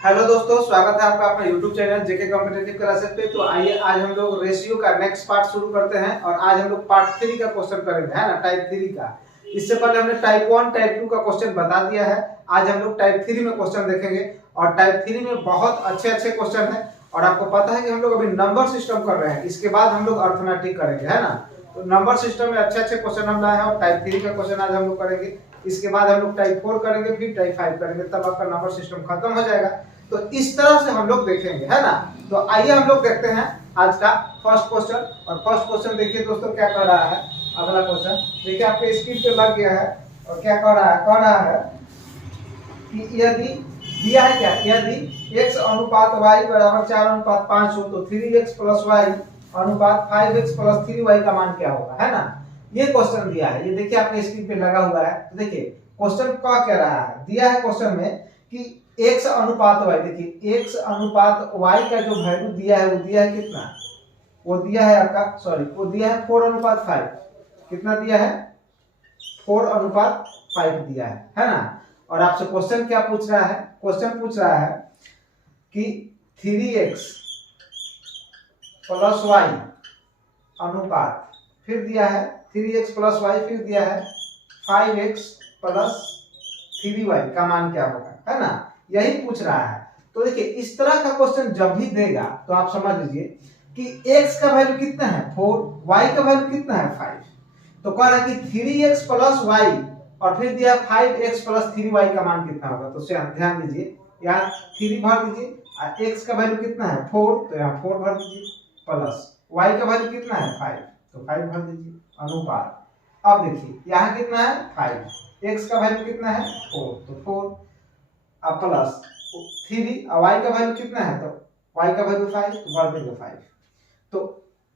Hello दोस्तों, स्वागत है आपका अपना YouTube चैनल जेके कॉम्पिटिटिव क्लासेस पे। तो आइए आज हम लोग रेशियो का नेक्स्ट पार्ट शुरू करते हैं और आज हम लोग पार्ट 3 का क्वेश्चन करेंगे, है ना, टाइप 3 का। इससे पहले हमने टाइप 1 टाइप 2 का क्वेश्चन बता दिया है। आज हम लोग टाइप 3 में क्वेश्चन देखेंगे और टाइप 3 में बहुत अच्छे क्वेश्चन है। और आपको पता है कि हम लोग अभी नंबर सिस्टम कर रहे हैं, इसके बाद हम लोग अर्थमेटिक करेंगे, है ना। तो नंबर सिस्टम में अच्छे क्वेश्चन हम लाए हैं और टाइप 3 का क्वेश्चन आज हम लोग करेंगे। इसके बाद हम लोग टाइप 4 करेंगे, फिर टाइप 5 करेंगे, तब आपका नंबर सिस्टम खत्म हो जाएगा। तो इस तरह से हम लोग देखेंगे, है ना। तो आइए हम लोग देखते हैं आज का फर्स्ट क्वेश्चन। और फर्स्ट क्वेश्चन देखिए दोस्तों क्या कह रहा है। अगला क्वेश्चन देखिए आपके स्क्रीन पे लग गया है और क्या कह रहा है कि यदि दिया है क्या, यदि x अनुपात y बराबर 4:5 हो तो 3x + y अनुपात 5x + 3y का मान क्या होगा, है ना। ये क्वेश्चन दिया है, ये देखिए आपके स्क्रीन पे लगा हुआ है। तो देखिए क्वेश्चन क्या कह रहा है, दिया है क्वेश्चन में कि x अनुपात y, देखिए x अनुपात y का जो वैल्यू दिया है वो दिया है कितना, वो दिया है आपका वो दिया है 4:5। कितना दिया है, 4:5 दिया है ना। और आपसे क्वेश्चन क्या पूछ रहा है, क्वेश्चन पूछ रहा है कि 3x + y अनुपात, फिर दिया है 3x + y, फिर दिया है 5x + 3y का मान क्या होगा, है ना। यही पूछ रहा है। तो देखिए इस तरह का क्वेश्चन जब भी देगा तो आप समझ लीजिए कि x का वैल्यू कितना है 4, y का वैल्यू कितना है 5। तो कह रहा है कि 3x + y और फिर दिया 5x + 3y का मान कितना होगा। तो ध्यान दीजिए, यहाँ 3 भर दीजिए और x का वैल्यू कितना है 4, तो यहाँ 4 भर दीजिए, प्लस y का वैल्यू कितना है 5, तो 5 भर दीजिए, अनुपात। अब देखिए यहाँ कितना है 5, x का वैल्यू कितना है 4, तो 4 अब प्लस 3 और y का वैल्यू कितना है, तो y का वैल्यू 5, तो भर देंगे 5। तो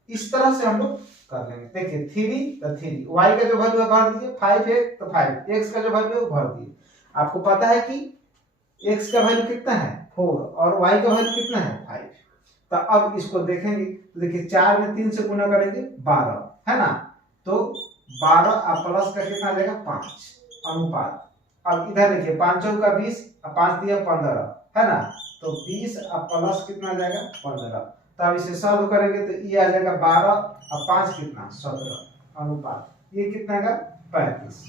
इस तरह से हम लोग कर लेंगे। देखिए 3 तो 3, y का जो वैल्यू है भर दीजिए, 5 है तो 5, x का जो वैल्यू है भर दिए। आपको पता है कि x का वैल्यू कितना है 4 और y का वैल्यू कितना है 5। तो अब इसको देखेंगे, तो देखिए 4 में 3 से गुना करेंगे 12, है ना। तो 12 और प्लस का कितना आ जाएगा 5 अनुपात। अब इधर देखिए 5 चौका 20 और 5 दिया 15, है ना। तो 20 और प्लस कितना आ जाएगा 15। तो अब इसे सॉल्व करेंगे तो ये आ जाएगा 12 और 5 कितना 17 अनुपात, ये कितना आएगा 35,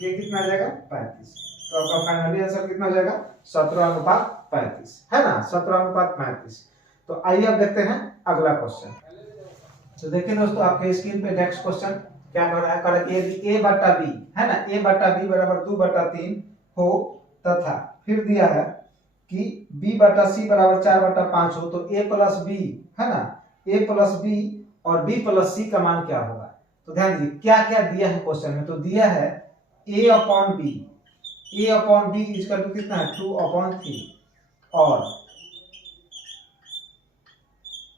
ये कितना आ जाएगा 35। तो आपका फाइनली आंसर कितना हो जाएगा 17:35, है ना, 17:35। तो आइए अब देखते हैं अगला क्वेश्चन। तो देखिए दोस्तों आपके स्क्रीन पे नेक्स्ट क्वेश्चन क्या कर रहा है, कर यदि a बटा b, है ना, a बटा b बराबर 2/3 हो तथा फिर दिया है कि b बटा c बराबर 4/5 हो तो a + b, है ना, a + b और b + c का मान क्या होगा। तो ध्यान दीजिए क्या क्या दिया है क्वेश्चन में। तो दिया है a/b, a/b इसका तो कितना है 2/3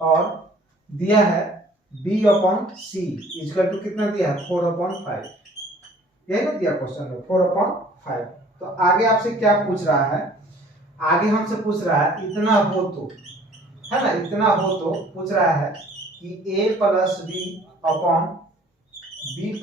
और दिया है b/c इसका तो कितना दिया है 4/5, यही ना दिया क्वेश्चन में 4/5। तो आगे आपसे क्या पूछ रहा है, आगे हमसे पूछ रहा है इतना हो तो, है ना, इतना हो तो पूछ रहा है कि a + b/b +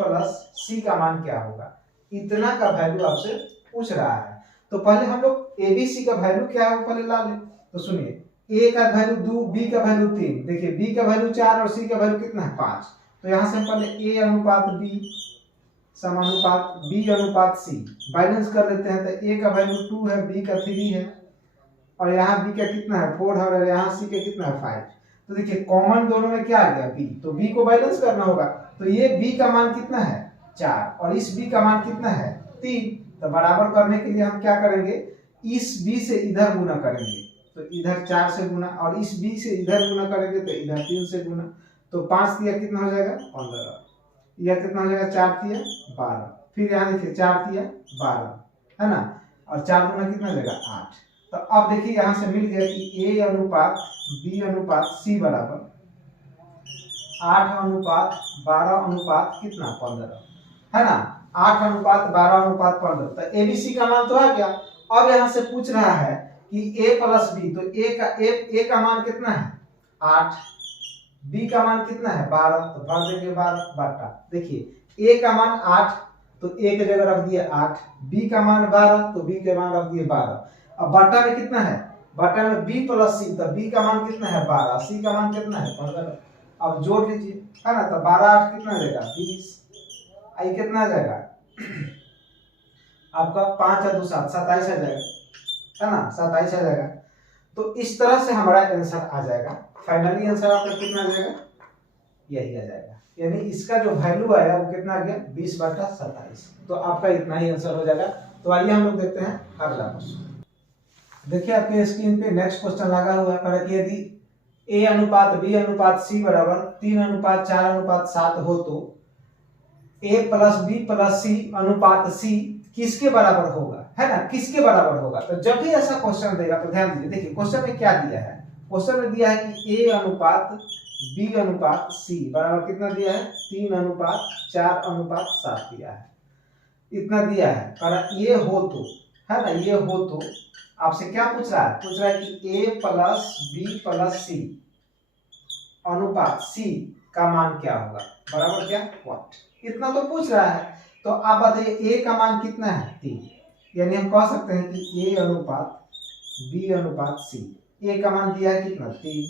c का मान क्या होगा। इतना का वैल्यू आपसे पूछ रहा है। तो पहले हम लोग abc का वैल्यू क्या है वो पहले ला लें। तो सुनिए a का वैल्यू 2, b का वैल्यू 3, देखिए b का वैल्यू 4 और c का वैल्यू कितना है 5। तो यहाँ से हम पहले a/b समानुपात b/c बैलेंस कर लेते हैं। तो a का वैल्यू 2 है, b का 3 है और यहाँ b का कितना है 4 है और यहाँ c का कितना है 5। तो देखिए कॉमन दोनों में क्या आ गया b, तो b को बैलेंस करना होगा। तो ये b का मान कितना है 4 और इस b का मान कितना है 3। तो बराबर करने के लिए हम क्या करेंगे, इस b से इधर गुना करेंगे। तो इधर 4 से गुना और इस b से इधर गुना करेंगे तो इधर 3 से गुना। तो 5 दिया कितना हो जाएगा 15, यह कितना हो जाएगा 4 दिया 12, फिर यहाँ देखिए 4 दिया 12, है ना, और 4 गुना कितना हो जाएगा 8। तो अब देखिए यहाँ से मिल गया कि a/b/c बराबर 8:12 कितना 15, है ना, 8:12:15। तो एबीसी का मान तो आ गया। अब यहाँ से पूछ रहा है कि a + b, तो a का मान कितना है 8, b का मान कितना है 12, तो भर देंगे 12 बटा। देखिए a का मान 8 तो a की जगह रख दिए 8, b का मान 12 तो b के मान रख दिए 12। अब बटा में कितना है बटा में b प्लस सी, तो b का मान कितना है 12, c का मान कितना है 15। अब जोड़ लीजिए, है ना, तो 12 8 कितना आ जाएगा 20, आई कितना आ जाएगा आपका 5 और 2 7 27 आ जाएगा, है ना, 27 आ जाएगा। तो इस तरह से हमारा आंसर आ जाएगा। फाइनली आंसर आपका कितना आ जाएगा, यही आ जाएगा, यानी इसका जो वैल्यू आया वो कितना आ गया 20/27। तो आपका इतना ही आंसर हो जाएगा। तो आइए हम लोग देखते हैं अगला क्वेश्चन। देखिए आपके स्क्रीन पे नेक्स्ट क्वेश्चन लगा हुआ है कि यदि a अनुपात b अनुपात c बराबर 3:4:7 हो तो a plus b plus c अनुपात c किसके बराबर होगा, है ना, किसके बराबर होगा। तो जब भी ऐसा क्वेश्चन देगा तो ध्यान दीजिए, देखिए क्वेश्चन में क्या दिया है, क्वेश्चन में दिया है कि a अनुपात b अनुपात c बराबर कितना दिया है 3:4:7 दिया है, इतना दिया है। और ये हो तो, है ना, ये हो तो आपसे क्या पूछ रहा है, पूछ रहा है कि a plus b plus c अनुपात c का मान क्या होगा, बराबर क्या व्हाट, इतना तो पूछ रहा है। तो आप बताइए a का मान कितना है 3, यानी हम कह सकते हैं कि a अनुपात b अनुपात c, a का मान दिया है कितना 3,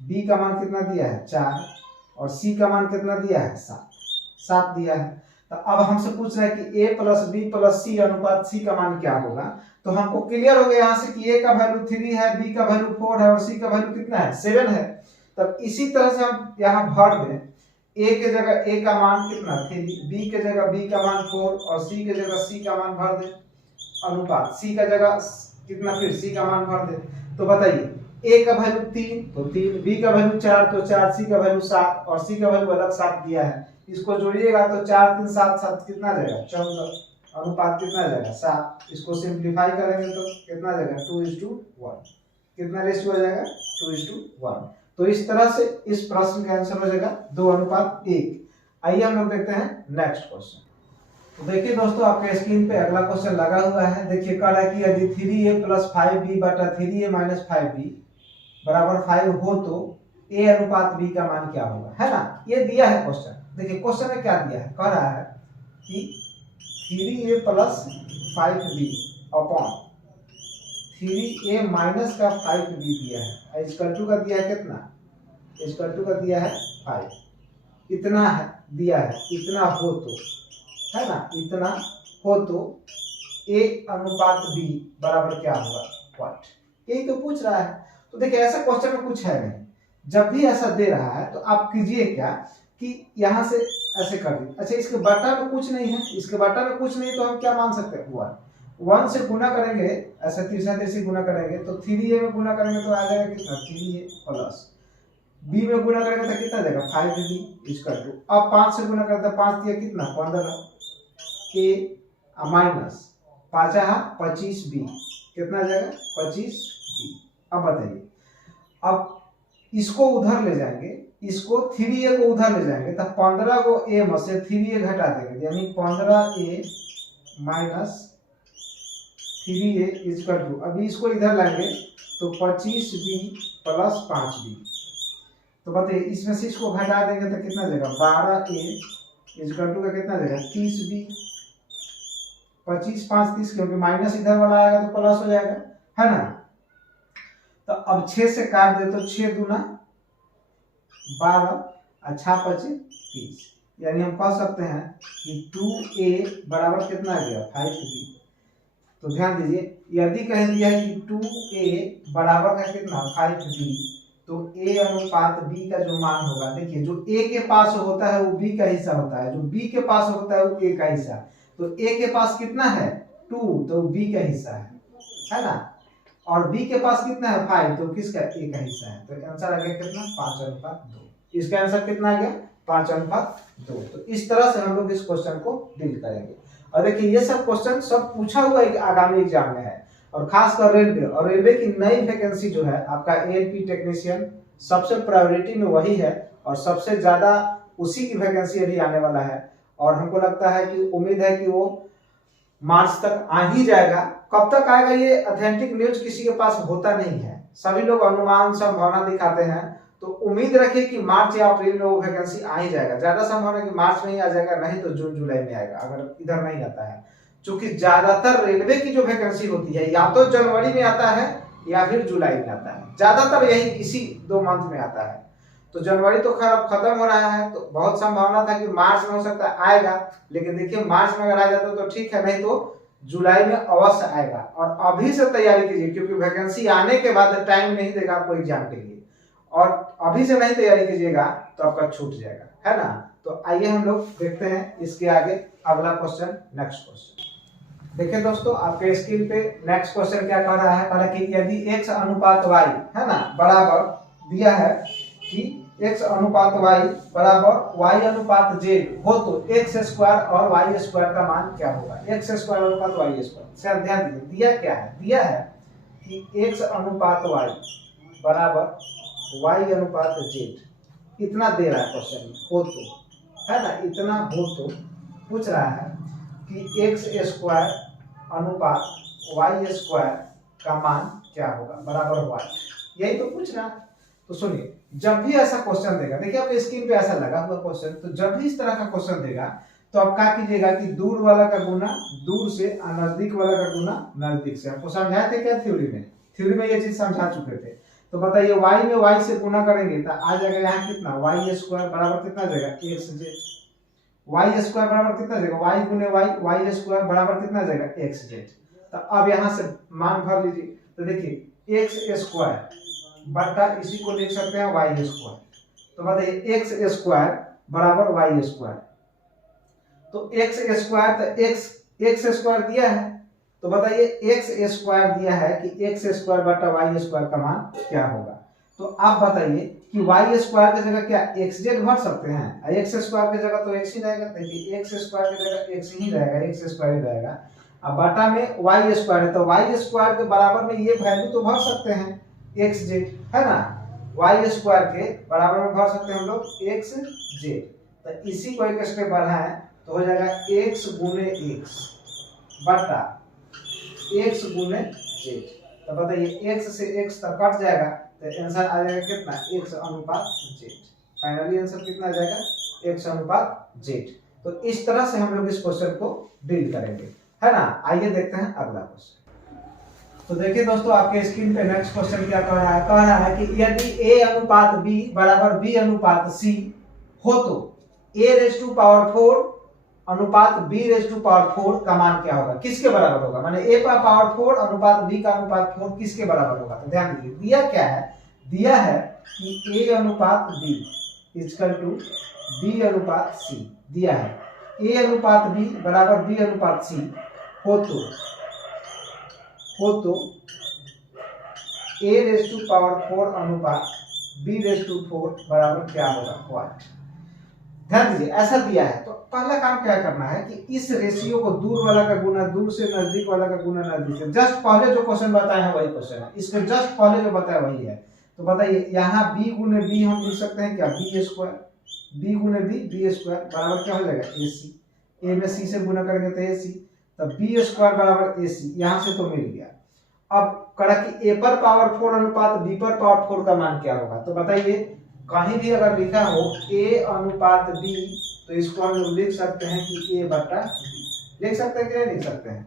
b का मान कितना दिया है 4 और c का मान कितना दिया है 7 दिया है। तो अब हमसे पूछ रहा है कि a plus b plus c अनुपात c का मान क्या होगा। तो हमको क्लियर हो गया यहाँ से कि a का वैल्यू 3 है, b का वैल्यू 4 है और c का वैल्यू कितना है 7 है। तब इसी तरह से हम यहाँ भर दें, a के जगह a का मान कितना 3, b के जगह b का मान 4 और c के जगह c का मान भर दें, अनुपात c का जगह कितना फिर c का मान भर दें। तो बताइए a का वैल्यू 3 तो 3, b का वैल्यू 4 तो 4, c का वैल्यू 7 और c का वैल्यू अलग 7 दिया है। इसको जोड़िएगा तो 4 3 7 7 कितना आ जाएगा 14, अनुपात कितना आ जाएगा 7। इसको सिंपलीफाई करेंगे तो कितना आ जाएगा 2:1, कितना रेशियो आ जाएगा 2:1। तो इस तरह से इस प्रश्न का आंसर हो जाएगा 2:1। आइए हम लोग देखते हैं नेक्स्ट क्वेश्चन। तो देखिए दोस्तों आपके स्क्रीन पे अगला क्वेश्चन लगा हुआ है। देखिए कह रहा है कि यदि 3a प्लस 5b बटा 3a माइनस 5b बराबर 5 हो तो a अनुपात b का मान क्या होगा, है ना, ये दिया है क्वेश्चन। देखिए क्वेश्चन में क्या दिया है, कह रहा है कि 3a plus 5b upon 3a minus का 5b दिया है, इक्वल टू का दिया है कितना, इक्वल टू का दिया है 5, इतना है दिया है, इतना हो तो, है ना, इतना हो तो a अनुपात b बराबर क्या होगा व्हाट, यही तो पूछ रहा है। तो देखिए ऐसा क्वेश्चन में कुछ है नहीं, जब भी ऐसा दे रहा है तो आप कीजिए क्या कि यहाँ से ऐसे कर दीजिए। अच्छा इसके बटा में कुछ नहीं है, इसके बटा में कुछ नहीं तो हम क्या मान सकते हैं 1 से गुना करेंगे, ऐसे तीसरा तीसरी गुना करेंगे तो 3a में गुना करेंगे तो आ जाएगा कितना 3a प्लस b में गुना करेंगे तो कितना जाएगा 5b इक्वल टू, अब 5 से गुना करते 5 दिया कितना 15 a माइनस 5×25b कितना आ जाएगा 25b। अब बताइए, अब इसको उधर ले जाएंगे, इसको 3a को उधर ले जाएंगे तो 15 को a में से 3a घटा देंगे, यानी 15a minus 3a equal to, अभी इसको इधर लाएंगे तो 25b प्लस 5b। तो बताइए इसमें से इसको घटा देंगे तो कितना जाएगा 12a इक्वल टू का कितना जाएगा 30b, 25 5 30, क्योंकि माइनस इधर वाला आएगा तो प्लस हो जाएगा, है ना। तो अब 6 से काट दे तो 6 दूना 12 अच्छा 25 30, यानी हम कह सकते हैं कि 2a बराबर कितना आ गया 5b। तो ध्यान दीजिए, यदि कह दिया है कि 2a बराबर का कितना 5b, तो a अनुपात b का जो मान होगा, देखिए जो a के पास होता है वो b का हिस्सा होता है, जो b के पास होता है वो a का हिस्सा। तो a के पास कितना है 2 तो b का हिस्सा है ना, और b के पास कितना है 5 तो किसका a का हिस्सा है। तो आंसर आ गया कितना 5:2। इसका आंसर कितना आ गया 5:2। तो इस तरह से हम लोग इस क्वेश्चन को डील करेंगे। और देखिए ये सब क्वेश्चन सब पूछा हुआ एक आगामी एग्जाम में है, और खासकर रेलवे, और रेलवे की नई वैकेंसी जो है आपका एएनपी टेक्नीशियन सबसे प्रायोरिटी में वही है, और सबसे ज्यादा उसी की वैकेंसी अभी आने वाला है। और हमको लगता है कि उम्मीद है कि वो मार्च तक आ ही जाएगा। कब तक आएगा ये ऑथेंटिक न्यूज किसी के पास होता नहीं है, सभी लोग अनुमान संभावना दिखाते हैं। तो उम्मीद रखिए कि मार्च या अप्रैल में वो वैकेंसी आ ही जाएगा, ज्यादा संभावना है कि मार्च में ही आ जाएगा, नहीं तो जून जुलाई में आएगा अगर इधर नहीं आता है। क्योंकि ज्यादातर रेलवे की जो वैकेंसी होती है या तो जनवरी में आता है या फिर जुलाई में आता है। ज्यादातर यही इसी 2 मंथ में आता है। तो जनवरी तो खैर अब खत्म हो रहा है, तो बहुत संभावना था कि मार्च में हो सकता है आएगा, लेकिन देखिए मार्च में अगर आ जाता तो ठीक है, नहीं तो जुलाई में अवश्य आएगा। और अभी से तैयारी कीजिए, क्योंकि वैकेंसी आने के बाद टाइम नहीं देगा आपको एग्जाम के लिए, और अभी से नहीं तैयारी कीजिएगा तो आपका छूट जाएगा, है ना। तो आइए हम लोग देखते हैं इसके आगे अगला क्वेश्चन, नेक्स्ट क्वेश्चन। देखिए दोस्तों, आपके स्क्रीन पे नेक्स्ट क्वेश्चन क्या कह रहा है, कह रहा है कि यदि x अनुपात y, है ना, बराबर दिया है कि x अनुपात y बराबर y अनुपात z हो तो x स्क्वायर और y स्क्वायर का मान क्या होगा। x स्क्वायर अनुपात y स्क्वायर, सर ध्यान दीजिए, दिया क्या है, दिया है कि x अनुपात y बराबर y अनुपात z, इतना दे रहा है क्वेश्चन में, हो तो, है ना, इतना हो तो पूछ रहा है कि x स्क्वायर अनुपात y स्क्वायर का मान क्या होगा बराबर y, यही तो पूछ रहा है। तो सुनिए, जब भी ऐसा क्वेश्चन देगा, देखिए आपके स्क्रीन पे ऐसा लगा हुआ क्वेश्चन, तो जब भी इस तरह का क्वेश्चन देगा तो आप क्या कीजिएगा कि दूर वाला का गुना दूर से और नजदीक वाला का गुना नजदीक से। आपको समझाए थे क्या थ्योरी में ये चीज समझा चुके थे। तो बताइए y में y से गुना करेंगे तो आ जाएगा यहाँ कितना, y स्क्वायर बराबर कितना जाएगा, xz। y स्क्वायर बराबर कितना जाएगा, y गुने y स्क्वायर बराबर कितना जाएगा, xz। तो अब यहाँ से मान भर लीजिए, तो देखिए x स्क्वायर बटा इसी को लिख सकते हैं y स्क्वायर। तो बताइए x स्क्वायर बराबर y स्क्वायर, तो x स्क्वायर, तो x स्क्वायर दिया है, तो बताइए x स्क्वायर दिया है कि x स्क्वायर बटा y स्क्वायर का मान क्या होगा। तो आप बताइए कि y स्क्वायर की जगह क्या xz भर सकते हैं, x स्क्वायर की जगह तो x ही रहेगा, देखिए x स्क्वायर की जगह x ही रहेगा, x स्क्वायर ही रहेगा। अब बटा में y स्क्वायर है, तो y स्क्वायर के बराबर में ये वैल्यू तो भर सकते हैं xz, है ना, y स्क्वायर के बराबर में भर सकते हैं हम लोग xz। तो इसी को एक स्टेप बढ़ाएं तो हो जाएगा x गुने x बटा x गुने z। तो बताइए x से x तक कट जाएगा, तो आंसर आ जाएगा कितना, x अनुपात z। फाइनली आंसर कितना आ जाएगा, x अनुपात z। तो इस तरह से हम लोग इस क्वेश्चन को डील करेंगे, है ना। आइए देखते हैं अगला क्वेश्चन। तो देखिए दोस्तों, आपके स्क्रीन पे नेक्स्ट क्वेश्चन क्या कह रहा है, कह रहा है कि यदि a अनुपात b बराबर b अनुपात c हो तो a रेज़ टू पावर 4 अनुपात b रेज़ टू पावर 4 का मान क्या होगा, किसके बराबर होगा, माने a का पावर 4 अनुपात b का अनुपात 4 किसके बराबर होगा। तो ध्यान दीजिए, दिया क्या है, दिया है कि a अनुपात b इक्वल टू b अनुपात c, दिया है a अनुपात b बराबर b अनुपात c हो तो a रेज़ टू पावर 4 अनुपात b रेज़ टू 4 बराबर क्या होगा, व्हाट। ध्यान दीजिए, ऐसा दिया है तो पहला काम क्या करना है कि इस रेशियो को दूर वाला का गुना दूर से, नजदीक वाला का गुना नजदीक से। जस्ट पहले जो क्वेश्चन बताया है वही क्वेश्चन है, इसमें जस्ट पहले जो बताया वही है। तो बताइए यहाँ b गुने b हम लिख सकते हैं क्या, b स्क्वायर, b गुने b स्क्वायर बराबर क्या हो जाएगा, ac। a में c से गुना करेंगे तो ac, तब b स्क्वायर बराबर ac, यहाँ से तो मिल गया। अब करा कि a पर पावर 4 अनुपात b पर पावर 4 का मान क्या होगा। तो बताइए कहीं भी अगर लिखा हो a अनुपात b तो इसको हम लोग लिख सकते हैं कि a बटा b, लिख सकते हैं कि नहीं लिख सकते हैं।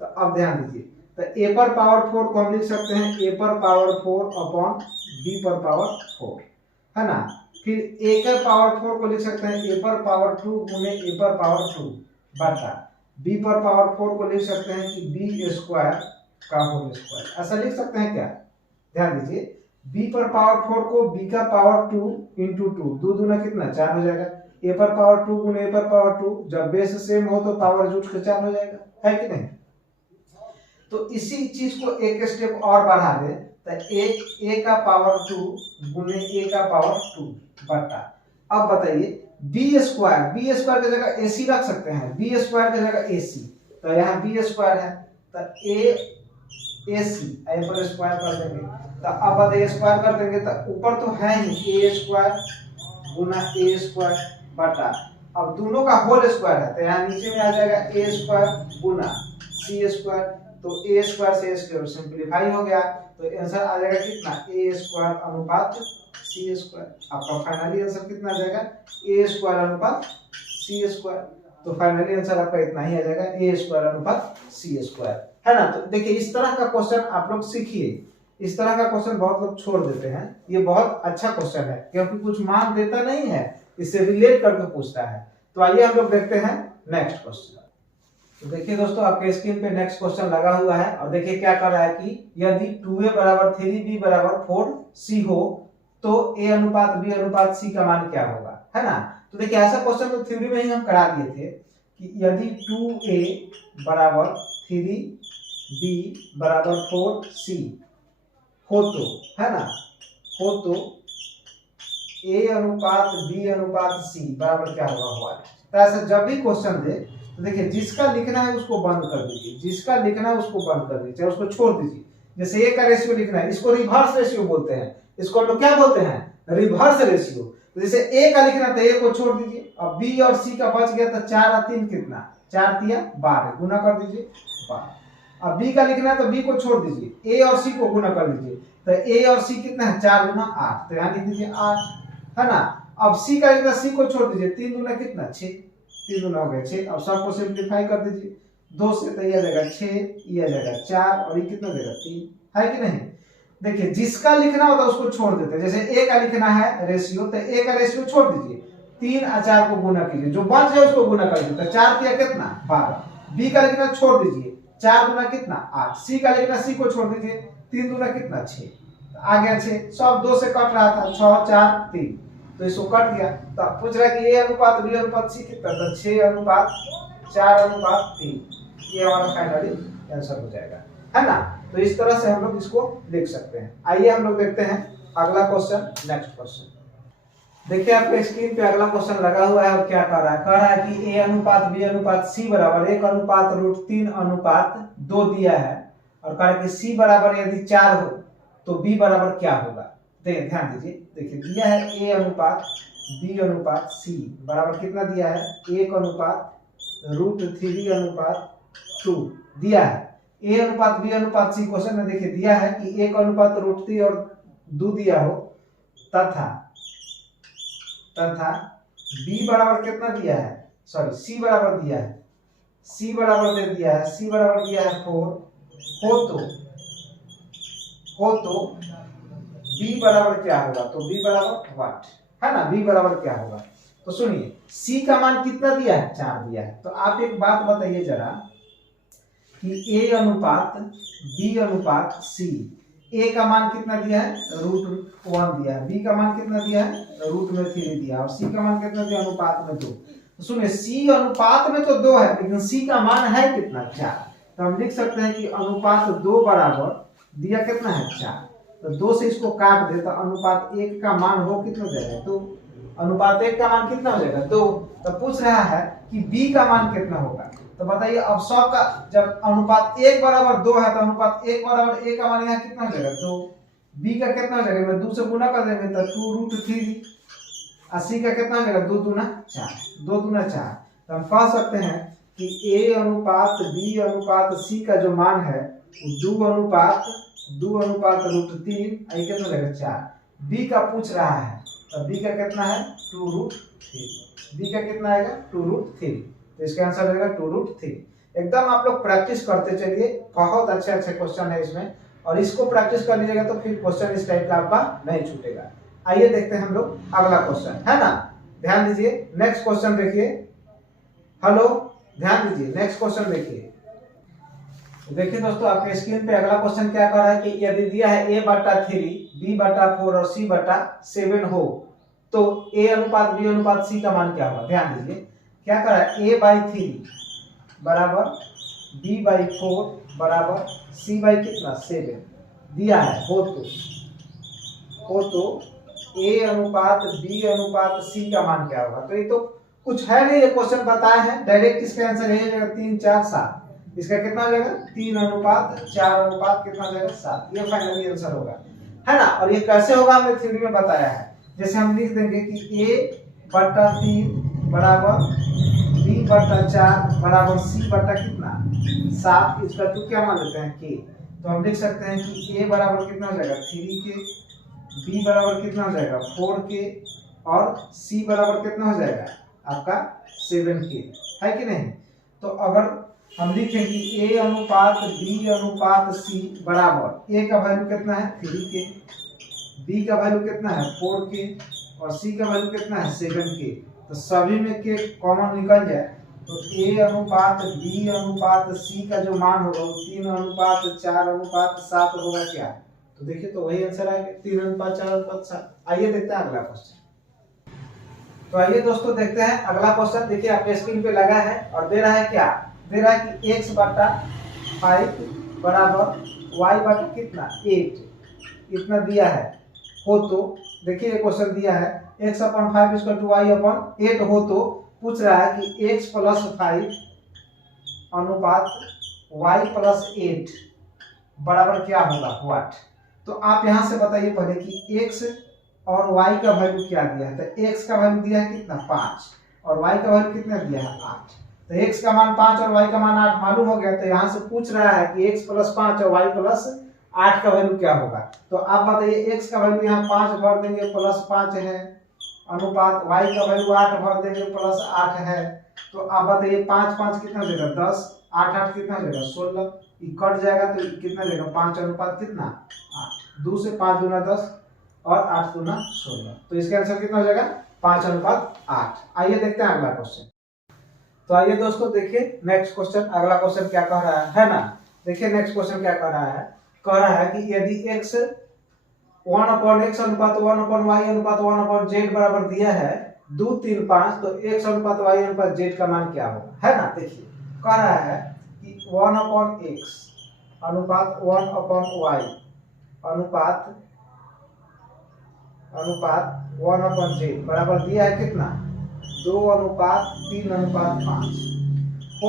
तो अब ध्यान दीजिए, तो a पर पावर 4 को हम लिख सकते हैं a पर पावर 4 अपॉन b पर पावर 4, है ना। फिर a के पावर 4 को लिख सकते हैं a पर पावर 2 गुने a पर पावर 2 बटा b पर पावर 4 को लिख सकते हैं कि b स्क्वायर का होल स्क्वायर, ऐसा लिख सकते हैं क्या। ध्यान दीजिए, b पर पावर 4 को b का पावर 2 इंटू 2, 2 दूना कितना 4 हो जाएगा, a पर पावर 2 गुने a पर पावर 2, जब बेस सेम हो तो पावर जुट के 4 हो जाएगा, है कि नहीं। तो इसी चीज को एक स्टेप और बढ़ा दे तो a का पावर 2 गुने a का पावर 2 बटा, अब बताइए b स्क्वायर की जगह ac रख सकते हैं, b स्क्वायर की जगह ac, तो यहाँ b स्क्वायर है तो ac पर स्क्वायर कर देंगे, तो अब बताइए स्क्वायर कर देंगे तो ऊपर तो है ही a square Guna a square बटा, अब दोनों का होल स्क्वायर है तो यहाँ नीचे में आ जाएगा a square Guna c square, तो a स्क्वायर से a स्क्वायर सिंपलीफाई हो गया, तो आंसर आ जाएगा कितना, a स्क्वायर अनुपात c स्क्वायर। आपका फाइनली आंसर कितना आ जाएगा, a स्क्वायर अनुपात c स्क्वायर। तो फाइनली आंसर आपका इतना ही आ जाएगा, a स्क्वायर अनुपात c स्क्वायर, है ना। तो देखिए इस तरह का क्वेश्चन आप लोग सीखिए, इस तरह का क्वेश्चन बहुत लोग छोड़ देते हैं। ये बहुत अच्छा क्वेश्चन है क्योंकि कुछ मान देता नहीं है, इससे रिलेट करके पूछता है। तो आइए हम लोग देखते हैं नेक्स्ट क्वेश्चन। तो देखिए दोस्तों, आपके स्क्रीन पे नेक्स्ट क्वेश्चन लगा हुआ है और देखिए क्या कर रहा है कि यदि 2a बराबर 3b बराबर 4c हो तो a अनुपात b अनुपात c का मान क्या होगा, है ना। तो देखिए ऐसा क्वेश्चन तो थ्योरी में ही हम करा दिए थे कि यदि 2a बराबर 3b बराबर 4c हो तो, है ना, हो तो a अनुपात b अनुपात c बराबर क्या होगा। तो ऐसा जब भी क्वेश्चन दे तो देखिए जिसका लिखना है उसको बंद कर दीजिए, जिसका लिखना है उसको बंद कर दीजिए, उसको छोड़ दीजिए। जैसे ए का रेशियो लिखना है, इसको रिवर्स रेशियो बोलते हैं, इसको हम लोग क्या बोलते हैं, रिवर्स रेशियो। तो जैसे ए का लिखना तो ए को छोड़ दीजिए। अब बी और सी का बच गया तो 4 और 3 कितना, 4 तिया 12, गुना कर दीजिए 12। अब बी का लिखना है तो बी को छोड़ दीजिए, ए और सी को गुना कर दीजिए। तो ए और सी कितना है, 4 गुना 8, तो यहाँ लिख दीजिए 8, है ना। अब सी का लिखना, सी को छोड़ दीजिए, 3 गुना कितना 6, 3 गुना हो गया 6। अब सबको सिंप्लीफाई कर दीजिए, 2 से तो ये आ जाएगा 6, ये आ जाएगा 4 और ये कितना देगा 3, है कि नहीं। देखिए जिसका लिखना होता है उसको छोड़ देते हैं। जैसे ए का लिखना है रेशियो, तो ए का रेशियो छोड़ दीजिए, 3 और 4 को गुना कीजिए, जो बच जाए उसको गुना कर दीजिए। 4 किया कितना 12। बी का लिखना छोड़ दीजिए, 4 गुना कितना 8। सी का लिखना, सी को छोड़ दीजिए, 3 गुना कितना 6, आ गया 6। सब 2 से कट रहा था, 6 4 3, तो इसको कट गया। तो अब पूछ रहा है कि ए अनुपात बी अनुपात सी कितना, तो 6 अनुपात 4 अनुपात 3, ये हमारा फाइनली आंसर हो जाएगा, है ना। तो इस तरह से हम लोग इसको लिख सकते हैं। आइए हम लोग देखते हैं अगला क्वेश्चन, नेक्स्ट क्वेश्चन। देखिए आपके स्क्रीन पे अगला क्वेश्चन लगा हुआ है और क्या कह रहा है कि ए अनुपात बी अनुपात सी बराबर 1 अनुपात √3 अनुपात 2 दिया है और कह रहा है कि सी बराबर यदि 4 हो तो बी बराबर क्या होगा। ध्यान दीजिए, देखिए दिया है ए अनुपात बी अनुपात सी बराबर कितना दिया है, 1 अनुपात √3 अनुपात 2 दिया है। ए अनुपात बी अनुपात सी क्वेश्चन में देखिए दिया है कि 1 अनुपात √3 और 2 दिया हो तथा बी बराबर कितना दिया है, सॉरी सी बराबर दिया है, सी बराबर दे दिया है, सी बराबर दिया है 4 हो तो बी बराबर क्या होगा। तो बी बराबर व्हाट, है ना, बी बराबर क्या होगा। तो सुनिए सी का मान कितना दिया है, 4 दिया है। तो आप एक बात बताइए जरा कि ए अनुपात बी अनुपात सी, ए का मान कितना दिया है, √1 दिया है, बी का मान कितना दिया है, √3 दिया, और सी का मान कितना दिया, अनुपात में 2। तो सुनिए सी अनुपात में तो 2 है लेकिन सी का मान है कितना, 4। तो हम लिख सकते हैं कि अनुपात 2 बराबर दिया कितना है 4, तो 2 से इसको काट दे तो अनुपात 1 का मान हो कितना जाएगा, तो अनुपात 1 का मान कितना हो जाएगा 2। तो पूछ रहा है कि बी का मान कितना होगा। तो बताइए अब सब का जब अनुपात 1 बराबर 2 है तो अनुपात 1 बराबर a का मान यहाँ कितना हो जाएगा, तो b का कितना हो जाएगा, मैं 2 से गुना कर देंगे तो 2√3, और c का कितना हो जाएगा 2 दूना 4, 2 दूना 4। तो हम कह सकते हैं कि a अनुपात b अनुपात c का जो मान है वो 2 अनुपात √3, ये कितना हो जाएगा 4। b का पूछ रहा है तो b का कितना है 2√3, b का कितना आएगा 2√3, तो इसका आंसर रहेगा 2√3। एकदम आप लोग प्रैक्टिस करते चलिए, बहुत अच्छे अच्छे क्वेश्चन है इसमें, और इसको प्रैक्टिस कर लीजिएगा तो फिर क्वेश्चन इस टाइप का आपका नहीं छूटेगा। आइए देखते हैं हम लोग अगला क्वेश्चन, है ना। ध्यान दीजिए नेक्स्ट क्वेश्चन देखिए, हेलो ध्यान दीजिए नेक्स्ट क्वेश्चन देखिए। देखिए दोस्तों आपके स्क्रीन पे अगला क्वेश्चन क्या कर रहा है कि यदि दिया है a/3 b/4 और c/7 हो तो a अनुपात b अनुपात c का मान क्या होगा। ध्यान दीजिए क्या कर रहा है, a/3 बराबर b/4 बराबर c/ कितना 7 दिया है हो तो a अनुपात b अनुपात c का मान क्या होगा। तो ये तो कुछ है नहीं, ये क्वेश्चन बताए हैं डायरेक्ट, इसका आंसर यही हो जाएगा 3 4 7। इसका कितना हो जाएगा 3 अनुपात 4 अनुपात कितना हो जाएगा 7, ये फाइनली आंसर होगा, है ना। और ये कैसे होगा हमने थ्योरी में बताया है। जैसे हम लिख देंगे कि a/3 बराबर b/4 बराबर c/ कितना 7, इसका तो क्या मान लेते हैं k। तो हम लिख सकते हैं कि a बराबर कितना हो जाएगा 3k, b बराबर कितना हो जाएगा 4k और c बराबर कितना हो जाएगा आपका 7k, है कि नहीं। तो अगर हम लिखेंगे ए अनुपात बी अनुपात सी बराबर, ए का वैल्यू कितना है 3k, बी का वैल्यू कितना है 4k और सी का वैल्यू कितना है 7k। तो सभी में के कॉमन निकल जाए तो ए अनुपात बी अनुपात सी का जो मान होगा वो 3 अनुपात 4 अनुपात 7 होगा क्या। तो देखिए तो वही आंसर आएगा 3 अनुपात 4 अनुपात 7। आइए देखते हैं अगला क्वेश्चन। तो आइए दोस्तों देखते हैं अगला क्वेश्चन। देखिए आपके स्क्रीन पे लगा है और दे रहा है क्या, दे रहा है कि x बटा 5 बराबर y बटा कितना 8 इतना दिया है हो तो देखिए ये क्वेश्चन दिया है x upon 5 equal to y upon 8 हो तो पूछ रहा है कि x प्लस 5 अनुपात y प्लस 8 बराबर क्या होगा व्हाट। तो आप यहां से बताइए पहले कि x और y का वैल्यू क्या दिया है। तो x का वैल्यू दिया है कितना 5 और y का वैल्यू कितना दिया है 8। तो x का मान 5 और y का मान 8 मालूम हो गया। तो यहाँ से पूछ रहा है कि x प्लस 5 और y प्लस 8 का वैल्यू क्या होगा। तो आप बताइए x का वैल्यू यहाँ 5 भर देंगे प्लस 5 है अनुपात y का वैल्यू 8 भर देंगे प्लस 8 है। तो आप बताइए 5 5 कितना देगा 10, 8 8 कितना देगा 16, ये कट जाएगा तो कितना देगा 5 अनुपात कितना 8, 2 से 5 दूना 10 और 8 दूना 16। तो इसका आंसर कितना हो जाएगा 5 अनुपात 8। आइए देखते हैं अगला क्वेश्चन। तो आइए दोस्तों देखिए नेक्स्ट क्वेश्चन, अगला क्वेश्चन क्या कह रहा है ना। देखिए नेक्स्ट क्वेश्चन क्या कह रहा है, कह रहा है कि यदि x 1 अपॉन x अनुपात 1 अपॉन y अनुपात 1 अपॉन z बराबर दिया है 2 3 5 तो x अनुपात y अनुपात z का मान क्या होगा, है ना। देखिए कह रहा है कि 1 अपॉन x अनुपात 1 अपॉन y अनुपात 1 अपॉन z बराबर दिया है कितना 2 अनुपात 3 अनुपात 5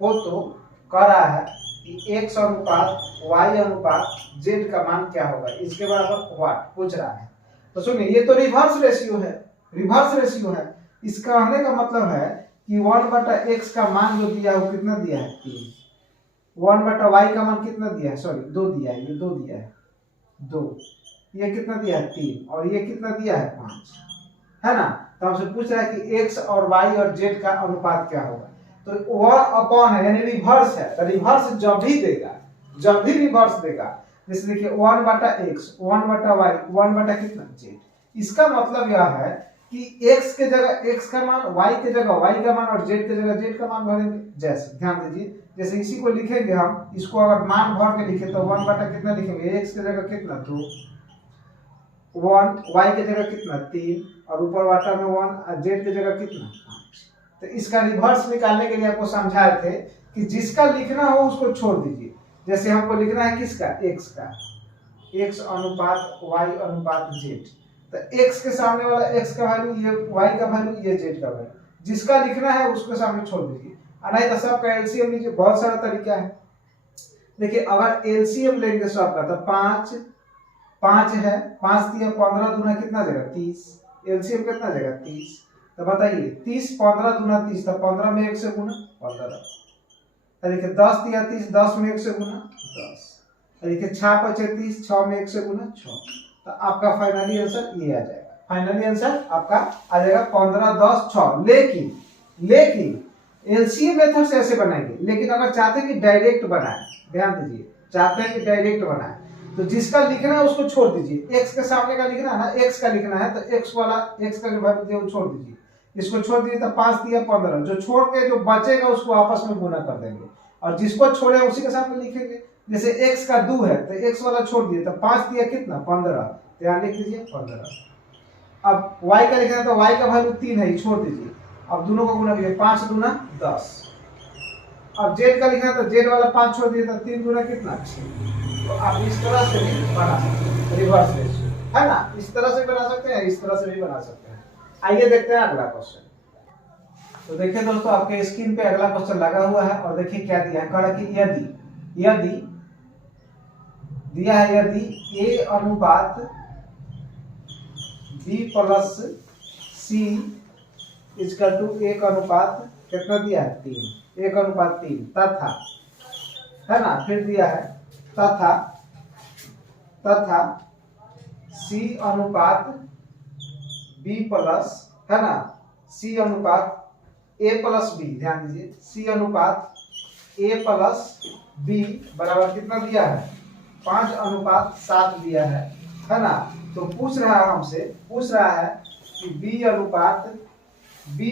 हो तो कह रहा है कि x अनुपात y अनुपात z का मान क्या होगा, इसके बराबर व्हाट पूछ रहा है। तो सुनिए ये तो रिवर्स रेशियो है, रिवर्स रेशियो है। इसका कहने का मतलब है कि 1 बटा x का मान जो दिया है वो कितना दिया है 3, 1 बटा y का मान कितना दिया है सॉरी 2 दिया है, ये 2 दिया है 2, ये कितना दिया है 3 और ये कितना दिया है 5, है ना। तो हमसे पूछ रहा है कि x और y और z का अनुपात क्या होगा। तो 1 अपॉन है यानी रिवर्स है, तो रिवर्स जब भी देगा, जब भी रिवर्स देगा जैसे देखिए 1 बटा x 1 बटा y 1 बटा कितना z, इसका मतलब यह है कि x के जगह x का मान y के जगह y का मान और z के जगह z का मान भरेंगे। जैसे ध्यान दीजिए जैसे इसी को लिखेंगे हम, इसको अगर मान भर के लिखे तो 1 बटा कितना लिखेंगे x के जगह कितना 2, 1 y के जगह कितना 3 और ऊपर वाटा में 1 z की जगह कितना 5। तो इसका रिवर्स निकालने के लिए आपको समझाए थे कि जिसका लिखना हो उसको छोड़ दीजिए। जैसे हमको लिखना है किसका x का, x अनुपात y अनुपात z। तो x के सामने वाला x का वैल्यू, ये y का वैल्यू, ये z का वैल्यू, जिसका लिखना है उसके सामने छोड़ दीजिए। नहीं तो सबका एलसीएम लीजिए, बहुत सारा तरीका है। देखिए अगर एलसीएम लेंगे सबका तो 5 5 है, 5 दिया 15 दूना कितना देगा 30, एलसीएम कितना देगा 30। तो बताइए 30 15 दूना 30, तो 15 में 1 से गुना 15। देखिए 10 दिया 30, 10 में 1 से गुना 10। देखिए 6 5 30, 6 में 1 से गुना 6। तो आपका फाइनली आंसर ये आ जाएगा, फाइनली आंसर आपका आ जाएगा 15 10 6। लेकिन एलसीएम मेथड से ऐसे बनाएंगे, लेकिन अगर चाहते हैं कि डायरेक्ट बनाए, ध्यान दीजिए चाहते हैं कि डायरेक्ट बनाए तो जिसका लिखना है उसको छोड़ दीजिए। x के सामने का लिखना है ना, x का लिखना है तो x वाला x का जो वैल्यू दिया वो छोड़ दीजिए, इसको छोड़ दीजिए तो 5 दिया 15, जो छोड़ के जो बचेगा उसको आपस में गुना कर देंगे और जिसको छोड़े उसी के सामने लिखेंगे। जैसे x का 2 है तो x वाला छोड़ दिए तो 5 दिया कितना 15, तो यहाँ लिख दीजिए 15। अब y का लिखना है तो y का वैल्यू 3 है, छोड़ दीजिए। अब दोनों को गुना कीजिए, 5 दूना 10। अब z का लिखना है तो z वाला 5 छोड़ दिए तो 3 दूना कितना 6। तो आप इस तरह से भी बना सकते हैं रिवर्स रेशियो, है ना। इस तरह से बना सकते हैं, इस तरह से भी बना सकते हैं। आइए देखते हैं अगला क्वेश्चन। तो देखिए दोस्तों आपके स्क्रीन पे अगला क्वेश्चन लगा हुआ है और देखिए क्या दिया है, कह रहा कि यदि दिया है यदि a अनुपात b plus c equal to 1 अनुपात कितना दिया है 3, 1 अनुपात 3 तथा, है ना, फिर दिया है तथा c अनुपात b प्लस, है ना, c अनुपात ए प्लस बी, ध्यान दीजिए सी अनुपात ए प्लस बी बराबर कितना दिया है 5:7 दिया है ना। तो पूछ रहा है हमसे, पूछ रहा है कि बी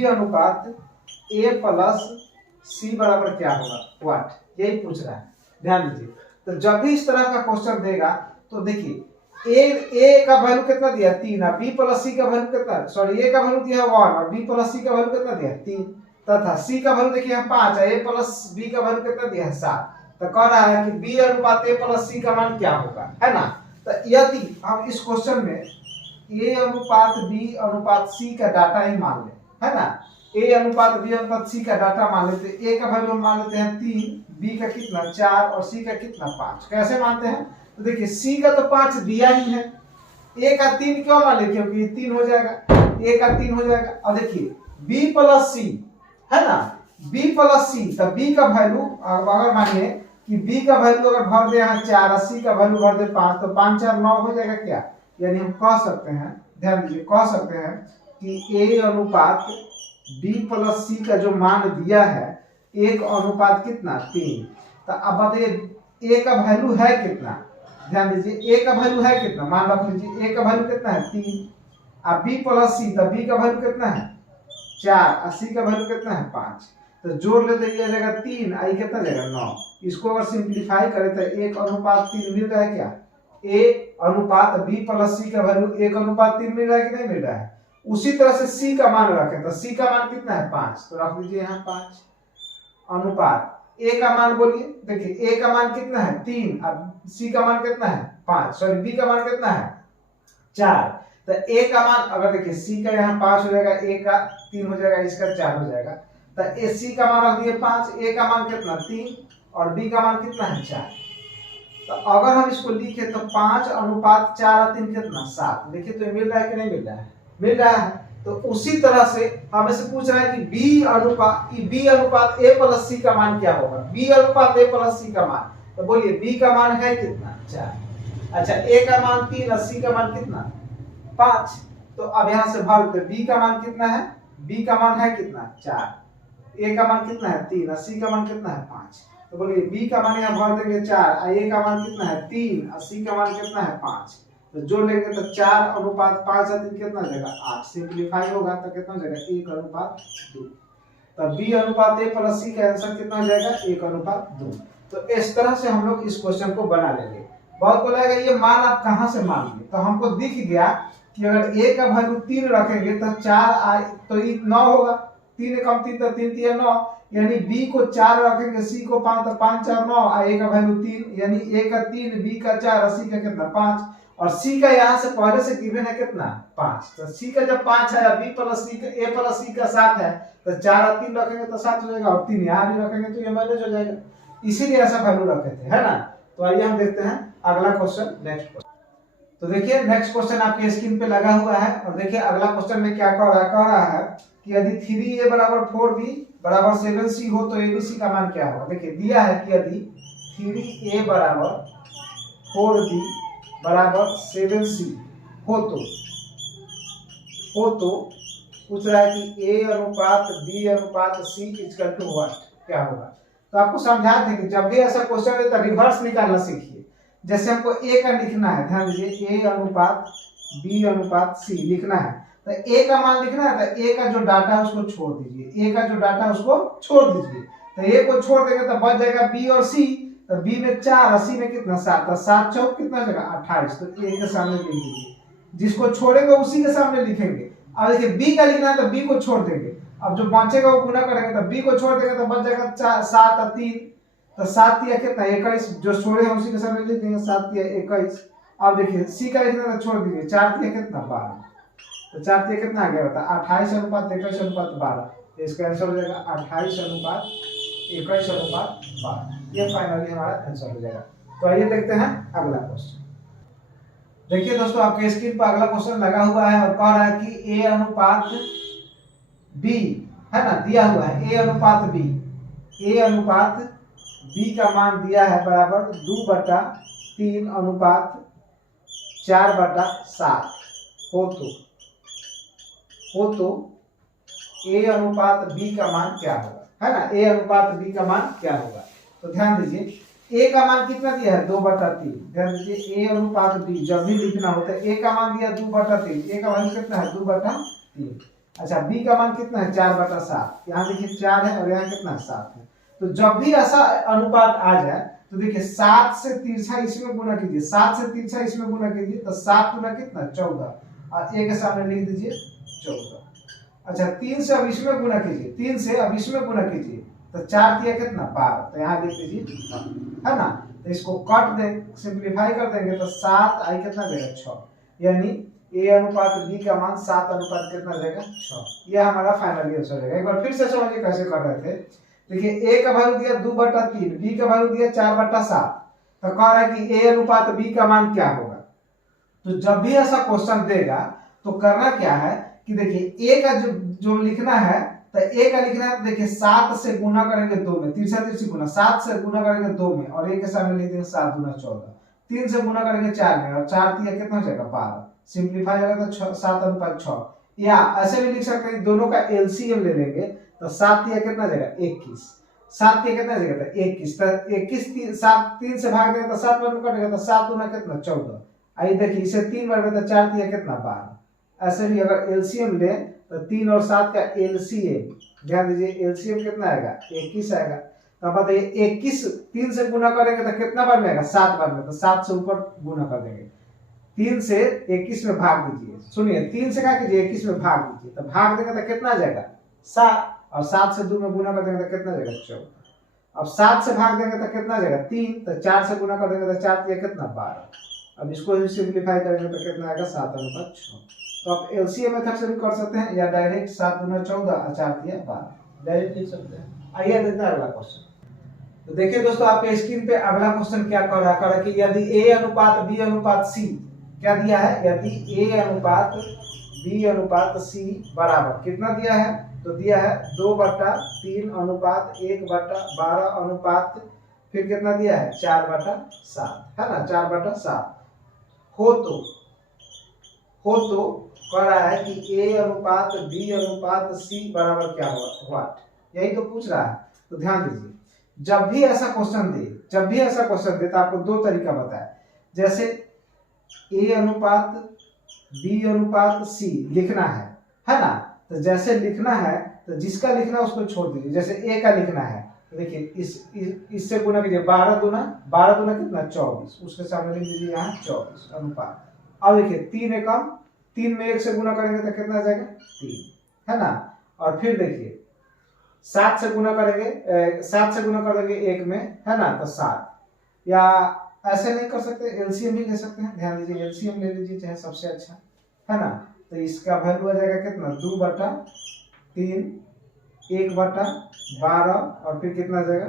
अनुपात ए प्लस सी बराबर क्या होगा, व्हाट, यही पूछ रहा है। ध्यान दीजिए, तो जब भी इस तरह का क्वेश्चन देगा तो देखिए ए का वैल्यू कितना दिया 3 और बी प्लस सी का वैल्यू कितना, सॉरी ए का वैल्यू दिया 1 और बी प्लस सी का वैल्यू कितना दिया 3 तथा सी का वैल्यू देखिए 5 है, ए प्लस बी का वैल्यू कितना दिया है 7। तो कह रहा है कि बी अनुपात ए प्लस सी का मान क्या होगा, है ना। तो यदि हम इस क्वेश्चन में ए अनुपात बी अनुपात सी का डाटा ही मान ले, है ना, ए अनुपात बी अनुपात सी का डाटा मान लेते, ए का वैल्यू मान लेते हैं 3, बी का कितना 4 और सी का कितना 5। कैसे मानते हैं, तो देखिए सी का तो 5 दिया ही है, ए का 3 क्यों मान ले, क्योंकि 3 हो जाएगा, ए का 3 हो जाएगा। और देखिए बी प्लस सी, है ना, बी प्लस सी, तो बी का वैल्यू अगर मानिए कि बी का वैल्यू अगर भर दे यहाँ 4 और सी का वैल्यू भर दे 5, तो 5 4 9 हो जाएगा क्या, यानी हम कह सकते हैं, ध्यान दीजिए, कह सकते हैं कि ए अनुपात बी प्लस सी का जो मान दिया है 1 अनुपात कितना 3। तो अब बताइए ए का वैल्यू है कितना, ध्यान दीजिए ए का वैल्यू है कितना, मान रख लीजिए ए का वैल्यू कितना है 3 और बी प्लस सी, तो बी का वैल्यू कितना है 4 और सी का वैल्यू कितना है 5। तो जोड़ लेते ये जाएगा 3 आई कितना जाएगा 9। इसको अगर सिंप्लीफाई करें तो 1 अनुपात 3 मिल रहा है क्या, ए अनुपात बी प्लस सी का वैल्यू 1 अनुपात 3 मिल रहा है कि नहीं मिल रहा है। उसी तरह से सी का मान रखें, तो सी का मान कितना है 5, तो रख लीजिए यहाँ 5 अनुपात ए का मान बोलिए, देखिए ए का मान कितना है 3 और सी का मान कितना है 5, सॉरी बी का मान कितना है 4। तो ए का मान अगर देखिए सी का यहाँ 5 हो जाएगा, ए का 3 हो जाएगा, इसका 4 हो जाएगा। तो ए सी का मान रख दिए 5, ए का मान कितना 3 और बी का मान कितना है 4। तो अगर हम इसको लिखे तो 5 अनुपात 4 और 3 कितना 7। देखिए तो मिल रहा है कि नहीं मिल रहा है, मिल रहा है। तो उसी तरह से हमें से पूछ रहा है कि बी अनुपात ए प्लस सी का मान क्या होगा, बी अनुपात ए प्लस सी का मान, तो बोलिए बी का मान है कितना 4, अच्छा ए का मान 3 और सी का मान कितना 5। तो अब यहां से भर दे, बी का मान कितना है, बी का मान है कितना 4, ए का मान कितना है 3 और सी का मान कितना है 5। तो बोलिए बी का मान यहाँ भर देंगे 4 और ए का मान कितना है 3 और सी का मान कितना है 5। तो जोड़ लेंगे तो 4 अनुपात 5 और 3 कितना जाएगा 8। सिंप्लीफाई होगा तो कितना जाएगा 1 अनुपात 2। तो बी अनुपात ए प्लस सी का आंसर कितना हो जाएगा 1 अनुपात 2। तो इस तरह से हम लोग इस क्वेश्चन को बना लेंगे। बहुत को लगेगा ये मान आप कहाँ से मान लिए, तो हमको दिख गया कि अगर ए का वैल्यू 3 रखेंगे तो 4 तो ये 9 होगा, 3 कम 3 तो 3 3 9, यानी बी को 4 रखेंगे, सी को 5 तो 5 4 9 और ए का वैल्यू 3, यानी ए का 3 बी का 4 और सी का कितना 5 और सी का यहाँ से पहले से गिवन है कितना 5। तो सी का जब 5 है, बी प्लस सी का ए प्लस सी का 7 है, तो 4 और 3 रखेंगे तो 7 हो जाएगा और 3 यहाँ भी रखेंगे तो ये माइनस हो जाएगा, इसीलिए ऐसा वैल्यू रखे थे, है ना। तो आइए हम देखते हैं अगला क्वेश्चन, नेक्स्ट क्वेश्चन। तो देखिए नेक्स्ट क्वेश्चन आपके स्क्रीन पे लगा हुआ है और देखिए अगला क्वेश्चन में क्या कह रहा है कि यदि 3a बराबर 4b बराबर 7c हो तो abc का मान क्या होगा। देखिए दिया है कि यदि 3a बराबर 4b बराबर 7c हो तो पूछ रहा है कि a अनुपात b अनुपात c इक्वल टू व्हाट, क्या होगा। तो आपको समझा थे कि जब भी ऐसा क्वेश्चन है तो रिवर्स निकालना सीखिए। जैसे हमको ए का लिखना है, ध्यान दीजिए ए अनुपात बी अनुपात सी लिखना है, तो ए का मान लिखना है तो ए का जो डाटा है उसको छोड़ दीजिए, ए का जो डाटा है उसको छोड़ दीजिए। तो ए को छोड़ देंगे तो बच जाएगा बी और सी, तो बी में 4 और सी में कितना 7, तो 7 चौक कितना जाएगा 28। तो ए के सामने लिख दीजिए, जिसको छोड़ेंगे उसी के सामने लिखेंगे। अब देखिए बी का लिखना है तो बी को छोड़ देंगे, अब जो बचेगा वो गुना करेंगे तो बी को छोड़ देंगे तो बच जाएगा 7 और 3, तो 7 या कितना 21, जो छोड़े हैं उसी के सामने लिख देंगे 7 या 21। अब देखिए सी का लिखना तो छोड़ दीजिए, 4 या कितना 12, तो 4 या कितना आ गया बता 28 अनुपात 21 अनुपात 12, तो इसका आंसर हो जाएगा 28 अनुपात 21 अनुपात 12। ये फाइनली हमारा आंसर हो जाएगा। तो आइए देखते हैं अगला क्वेश्चन। देखिए दोस्तों आपके स्क्रीन पर अगला क्वेश्चन लगा हुआ है और कह रहा है कि ए अनुपात बी, है ना, दिया हुआ है ए अनुपात बी का मान दिया है बराबर 2/3 अनुपात 4/7 हो तो a अनुपात b का मान क्या होगा, है ना। a अनुपात b का मान क्या होगा, तो ध्यान दीजिए a का मान कितना दिया है 2/3। ध्यान दीजिए a अनुपात b जब भी लिखना होता है, a का मान दिया 2/3, a का वैल्यू कितना है 2/3। अच्छा b का मान कितना है 4/7, यहाँ देखिए 4 है और यहाँ कितना 7 है। तो जब भी ऐसा अनुपात आ जाए तो देखिए 7 से तिरछा इसमें गुना कीजिए, 7 से तिरछा इसमें गुना कीजिए तो 7 गुना कितना 14 और a के सामने लिख दीजिए 14। अच्छा 3 से अब इसमें गुना कीजिए, 3 से अब इसमें गुना कीजिए तो 4 दिया कितना 12, तो यहाँ लिख दीजिए, है ना। तो इसको कट दे सिंप्लीफाई कर देंगे तो 7 आई कितना देगा 6, यानी a अनुपात b का मान 7 अनुपात कितना देगा 6। यह हमारा फाइनल आंसर रहेगा। एक बार फिर से समझिए कैसे कर रहे थे। देखिए a का वैल्यू दिया 2/3, b का वैल्यू दिया 4/7, तो कह रहा है कि a अनुपात b का मान क्या होगा। तो जब भी ऐसा क्वेश्चन देगा तो करना क्या है कि देखिए a का जो लिखना है, तो a का लिखना है तो देखिए 7 से गुना करेंगे 2 में, तिरछा तिरछी गुना, 7 से गुना करेंगे 2 में और a के सामने लिख देंगे 7 गुना 14, 3 से गुना करेंगे 4 में और 4 तिया कितना हो जाएगा 12, सिंप्लीफाई होगा तो 7 अनुपात 6। या ऐसे भी लिख सकते हैं दोनों का एलसीएम ले लेंगे तो 7 तिया कितना जाएगा 21, 7 तिया कितना जाएगा 21, तो 21 7 3 से भाग देंगे तो 7 बार कटेगा तो 7 गुना कितना 14। आइए देखिए इसे 3 बार में तो 4 तिया कितना 12। ऐसे भी अगर एलसीएम ले तो 3 और 7 का एलसीएम, ध्यान दीजिए एलसीएम कितना आएगा 21 आएगा। तो बताइए 21 3 से गुना करेंगे तो कितना बार में आएगा 7 बार में, तो 7 से ऊपर गुना कर देंगे। 3 से 21 में भाग दीजिए, सुनिए 3 से क्या कीजिए 21 में भाग दीजिए, तो भाग देंगे तो कितना आ जाएगा 7 और 7 से 2 में गुना कर देंगे तो कितना जाएगा 14। अब 7 से भाग देंगे तो कितना जाएगा 3, तो 4 से गुना कर देंगे तो 4 तिया कितना 12। अब इसको भी सिंप्लीफाई करेंगे तो कितना आएगा 7 अनुपात 6। तो आप एलसीएम मेथड से भी कर सकते हैं या डायरेक्ट 7 गुना 14 और 4 तिया 12 डायरेक्ट लिख सकते हैं। आइए देखते हैं अगला क्वेश्चन। तो देखिए दोस्तों आपके स्क्रीन पे अगला क्वेश्चन क्या कर रहा है कि यदि a अनुपात b अनुपात c क्या दिया है, यदि a अनुपात b अनुपात c बराबर कितना दिया है, तो दिया है 2/3 अनुपात 1/12 अनुपात फिर कितना दिया है 4/7, है ना 4/7 हो तो कह रहा है कि a अनुपात b अनुपात c बराबर क्या होगा, व्हाट, यही तो पूछ रहा है। तो ध्यान दीजिए जब भी ऐसा क्वेश्चन दे तो आपको दो तरीका बताया, जैसे a अनुपात b अनुपात c लिखना है ना। तो जैसे लिखना है तो जिसका लिखना है उसको छोड़ दीजिए। जैसे a का लिखना है तो देखिए इससे गुना कीजिए 12 दूना कितना 24, उसके सामने लिख दीजिए यहाँ 24 अनुपात। अब देखिए 3 एकम 3 में 1 से गुना करेंगे तो कितना आ जाएगा 3, है ना। और फिर देखिए 7 से गुना करेंगे 7 से गुना कर देंगे 1 में, है ना, तो 7। या ऐसे नहीं कर सकते एलसीएम भी ले सकते हैं। ध्यान दीजिए एलसीएम ले लीजिए चाहे सबसे अच्छा, है ना। तो इसका वैल्यू आ जाएगा कितना 2/3 1/12 और फिर कितना आ जाएगा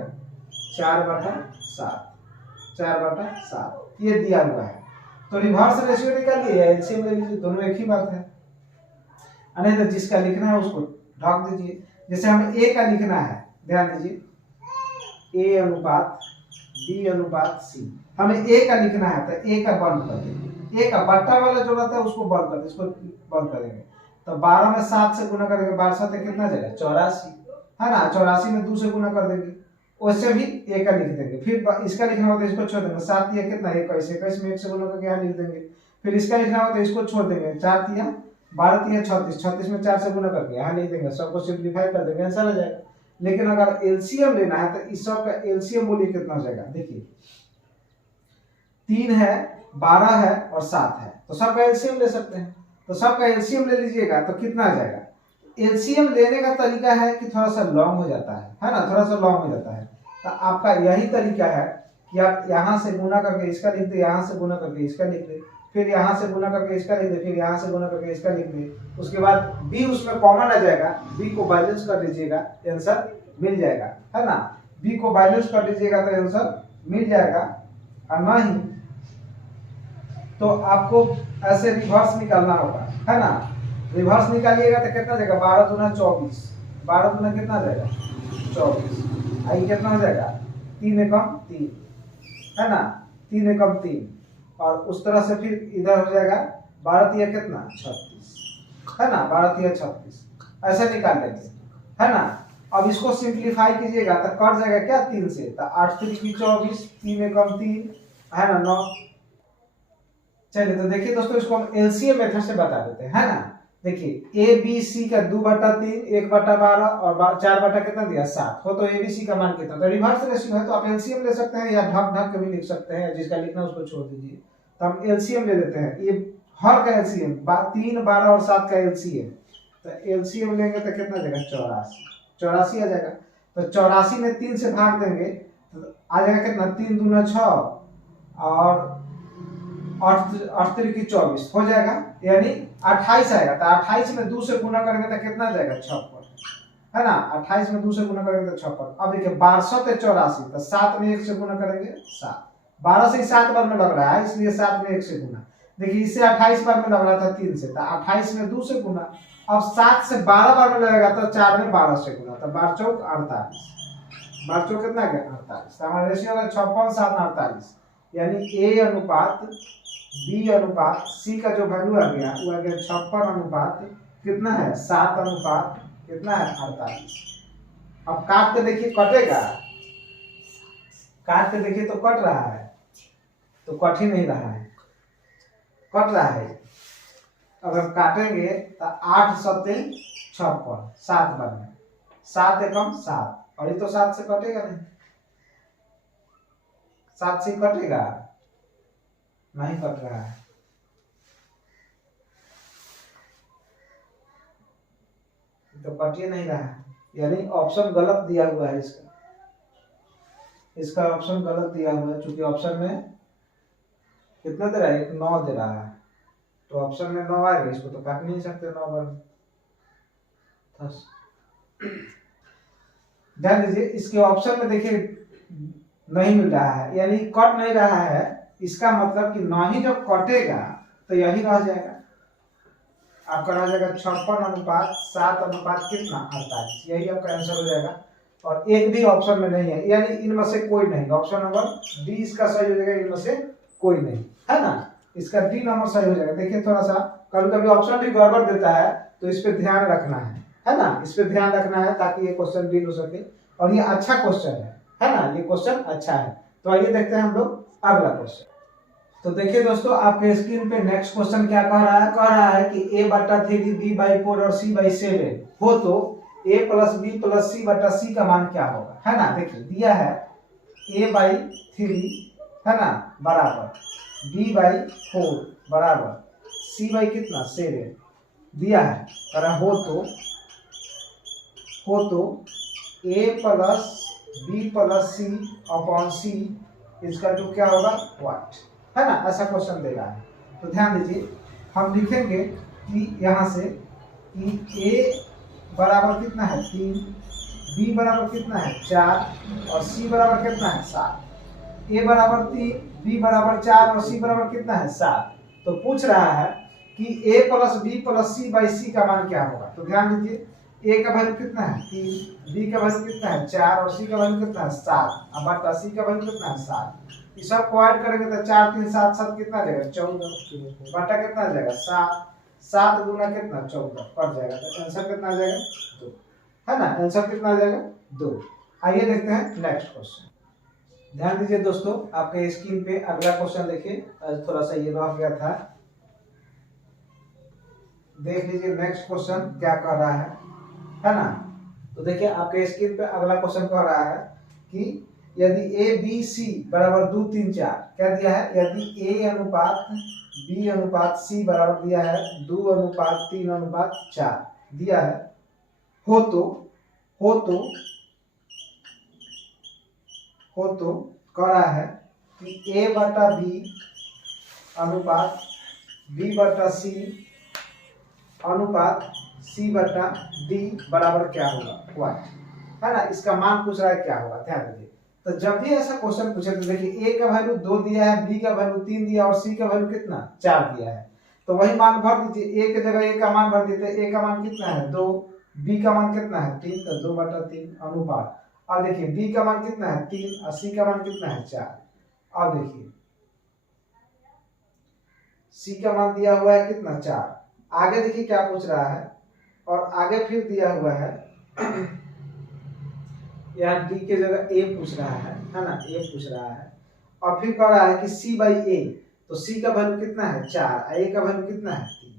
4/7 ये दिया हुआ है। तो रिवर्स रेशियो निकालिए या एलसीएम ले लीजिए, दोनों एक ही बात है। नहीं तो जिसका लिखना है उसको ढक दीजिए। जैसे हमें a का लिखना है, ध्यान दीजिए a अनुपात b अनुपात c, हमें a का लिखना है तो a का बंद कर देंगे, a का बट्टा वाला जो रहता है उसको बंद कर देंगे, इसको बंद कर देंगे। तो 12 में 7 से गुना करेंगे 12 7 कितना जाएगा 84, है ना। 84 में 2 से गुना कर देंगे, वैसे भी a का लिख देंगे। फिर इसका लिखना होता है इसको छोड़ देंगे, 7 तिया कितना 21 में 1 से गुना करके यहाँ लिख देंगे। फिर इसका लिखना होता है इसको छोड़ देंगे, 4 तिया 12 तिया 36 में 4 से गुना करके यहाँ लिख देंगे, सबको सिंप्लीफाई कर देंगे, आंसर आ जाएगा। लेकिन अगर एलसीएम लेना है तो इस सब का एलसीएम बोलिए कितना हो जाएगा। देखिए 3 है 12 है और 7 है, तो सबका एलसीएम ले सकते हैं। तो सबका एलसीएम ले लीजिएगा तो कितना आ जाएगा। एलसीएम लेने का तरीका है कि थोड़ा सा लॉन्ग हो जाता है ना, थोड़ा सा लॉन्ग हो जाता है। तो आपका यही तरीका है कि आप यहाँ से गुना करके इसका लिख दे, यहाँ से गुना करके इसका लिख दे, फिर यहाँ से गुना करके इसका लिख दे, फिर यहाँ से गुना करके इसका लिख दे। उसके बाद b उसमें कॉमन आ जाएगा, b को बैलेंस कर दीजिएगा, आंसर मिल जाएगा, है ना। b को बैलेंस कर दीजिएगा तो आंसर मिल जाएगा। और नहीं तो आपको ऐसे रिवर्स निकालना होगा, है ना। रिवर्स निकालिएगा तो कितना जाएगा 12 दूना 24, 12 दूना कितना जाएगा 24, आई कितना हो जाएगा 3 एकम 3, है ना, 3 एकम 3। और उस तरह से फिर इधर हो जाएगा 12 तिया कितना 36, है ना, 12 तिया 36। ऐसा निकाल लेंगे, है ना। अब इसको सिंप्लीफाई कीजिएगा तो कट जाएगा क्या 3 से, तो 8 3 की 24, 3 एकम 3, है ना 9। चलिए तो देखिए दोस्तों, इसको हम एलसीएम मेथड से बता देते हैं, है ना। देखिए ए बी सी का 2/3, 1/12 और 4 कितना दिया 7 हो, तो एबीसी का मान कितना, तो रिवर्स रेशियो है तो आप एलसीएम ले सकते हैं या ढक ढक के भी लिख सकते हैं, जिसका लिखना उसको छोड़ दीजिए। तो हम एलसीएम ले लेते हैं, ये हर का एलसीएम 3, 12 और 7 का एलसीएम, तो एलसीएम लेंगे तो कितना जाएगा 84 आ जाएगा। तो 84 में 3 से भाग देंगे तो आ जाएगा कितना, 3 दूना 6 और 8 3 की 24 हो जाएगा, यानी 28 आएगा। तो 28 में 2 से गुना करेंगे तो कितना जाएगा 56, है ना। 28 में 2 से गुना करेंगे तो 56। अब देखिए 12 ते 84, तो 7 में 1 से गुना करेंगे 7, 12 से 7 बार में लग रहा है इसलिए 7 में 1 से गुना। देखिए इससे 28 बार में लग रहा था 3 से, तो 28 में 2 से गुना। अब 7 से 12 बार में लगेगा तो 4 में 12 से गुना, तो 12 चौक 48, 12 चौक कितना गया 48। तो हमारा रेशियो है 56 7 48, यानी ए अनुपात बी अनुपात सी का जो वैल्यू आ गया वो आ गया 56 अनुपात कितना है 7 अनुपात कितना है 48। अब काट के देखिए कटेगा, काट के देखिए तो कट रहा है, तो कट ही नहीं रहा है, कट रहा है। अगर काटेंगे तो 8 7 56, 7 बार में 7 एकम 7, और ये तो 7 से कटेगा नहीं, 7 से कटेगा नहीं, कट रहा है। तो कटिए नहीं रहा है, यानी ऑप्शन गलत दिया हुआ है इसका ऑप्शन गलत दिया हुआ है, चूंकि ऑप्शन में कितना दे रहा है 9 दे रहा है, तो ऑप्शन में 9 आएगा, इसको तो काट नहीं सकते 9 बार। ध्यान दीजिए इसके ऑप्शन में देखिए नहीं मिल रहा है, यानी कट नहीं रहा है, इसका मतलब कि ना ही जब कटेगा तो यही रह जाएगा, आपका रह जाएगा 56 अनुपात 7 अनुपात कितना 48, यही आपका आंसर हो जाएगा। और एक भी ऑप्शन में नहीं है, यानी इनमें से कोई नहीं, ऑप्शन नंबर डी इसका सही हो जाएगा, इनमें से कोई नहीं, है ना। इसका डी नंबर सही हो जाएगा। देखिए थोड़ा सा कभी कभी ऑप्शन भी गड़बड़ देता है, तो इस पे ध्यान रखना है ना, इस पे ध्यान रखना है ताकि ये क्वेश्चन डील हो सके। और ये अच्छा क्वेश्चन है ना, ये क्वेश्चन अच्छा है। तो आइए देखते हैं हम लोग अगला क्वेश्चन। तो देखिए दोस्तों, आपके स्क्रीन पे नेक्स्ट क्वेश्चन क्या कह रहा है कि a/3 b/4 और c/7 हो तो a + b + c/c का मान क्या होगा, है ना। देखिए दिया है a/3 है ना बराबर b/4 बराबर c/ कितना 7 दिया है, अगर हो तो a + b + c/c इसका जो क्या होगा व्हाट, है ना, ऐसा क्वेश्चन दे रहा है। तो ध्यान दीजिए हम लिखेंगे कि यहाँ से कि a बराबर कितना है 3, b बराबर कितना है 4 और c बराबर कितना है 7। a बराबर 3, b बराबर 4 और c बराबर कितना है 7। तो पूछ रहा है कि a + b + c/c का मान क्या होगा। तो ध्यान दीजिए a का वैल्यू कितना है 3, b का वैल्यू कितना है 4 और c का वैल्यू कितना है 7, अब बटा c का वैल्यू कितना है 7। ये सब को ऐड करेंगे तो 4 3 7 7 कितना आ जाएगा 14, बटा कितना आ जाएगा 7, 7 गुना कितना 14 कट जाएगा, तो आंसर कितना आ जाएगा 2, है ना, आंसर कितना आ जाएगा 2। आइए देखते हैं नेक्स्ट क्वेश्चन। ध्यान दीजिए दोस्तों, आपके स्क्रीन पे अगला क्वेश्चन देखिए, आज थोड़ा सा ये रह गया था, देख लीजिए नेक्स्ट क्वेश्चन क्या कह रहा है ना। तो देखिए आपके स्क्रीन पे अगला क्वेश्चन कह रहा है कि यदि a b c बराबर 2 3 4 क्या दिया है, यदि a अनुपात b अनुपात c बराबर दिया है 2 अनुपात 3 अनुपात 4 दिया है, हो तो कह रहा है कि a/b अनुपात b/c अनुपात c/d बराबर क्या होगा व्हाट, है ना, इसका मान पूछ रहा है क्या होगा। ध्यान दीजिए, तो जब भी ऐसा क्वेश्चन पूछे तो देखिए a का वैल्यू 2 दिया है, b का वैल्यू 3 दिया और c का वैल्यू कितना 4 दिया है, तो वही मान भर दीजिए। a की जगह a का मान भर देते, a का मान कितना है 2, b का मान कितना है 3, तो 2/3 अनुपात। अब देखिए b का मान कितना है 3 और c का मान कितना है 4। अब देखिए c का मान दिया हुआ है कितना 4, आगे देखिए क्या पूछ रहा है और आगे फिर दिया हुआ है यहाँ डी के जगह ए पूछ रहा है ना, ए पूछ रहा है और फिर कह रहा है कि सी बाई ए, तो सी का वैल्यू कितना है 4, ए का वैल्यू कितना है 3,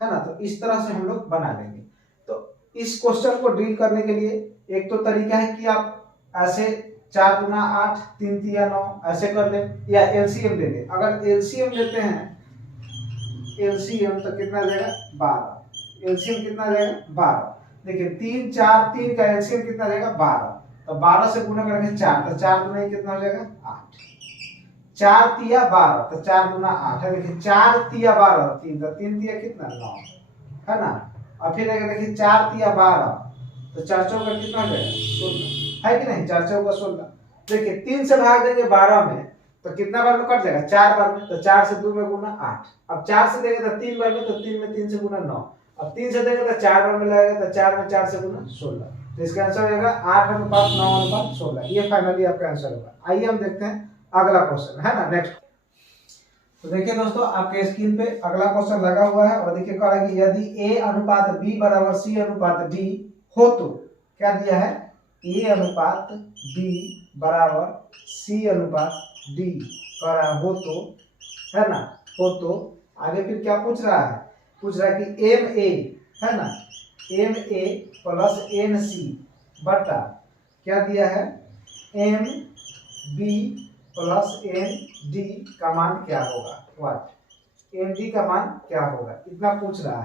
है ना। तो इस तरह से हम लोग बना लेंगे। तो इस क्वेश्चन को डील करने के लिए एक तो तरीका है कि आप ऐसे 4 गुना 8 3 तिया 9 ऐसे कर ले, या एलसीएम ले ले। अगर एलसीएम लेते हैं, एलसीएम तो कितना जाएगा 12, एलसीएम कितना जाएगा 12। देखिए 3 4 3 का एलसीएम कितना जाएगा 12, तो 12 से गुना करेंगे 4, तो 4 गुना कितना हो जाएगा 8, 4 तिया 12, तो 4 गुना 8 है। देखिए 4 तिया 12, 3 तो 3 तिया कितना 9, है ना। और फिर देखिए 4 तिया 12, तो 4 चौका कितना हो जाएगा 16, है कि नहीं, 4 चौका 16। देखिए 3 से भाग देंगे 12 में तो कितना बार में कट जाएगा 4 बार में, तो 4 से 2 में गुना 8। अब 4 से देंगे तो 3 बार में, तो 3 में 3 से गुना 9। अब 3 से देंगे तो 4 बार में लगेगा, तो 4 में 4 से गुना 16। तो इसका आंसर हो जाएगा 8:9:16। ये फाइनली आपका आंसर होगा। आइए हम देखते हैं अगला क्वेश्चन, है ना, नेक्स्ट। तो देखिए दोस्तों आपके स्क्रीन पे अगला क्वेश्चन लगा हुआ है और देखिए कह रहा है कि यदि a अनुपात b बराबर c अनुपात d हो तो क्या दिया है, a अनुपात b बराबर c अनुपात d कह रहा हो तो, है ना, हो तो आगे फिर क्या पूछ रहा है, पूछ रहा है कि एम ए, है ना, M A plus N C बटा क्या दिया है M B plus N D का मान क्या होगा, व्हाट एन डी का मान क्या होगा, इतना पूछ रहा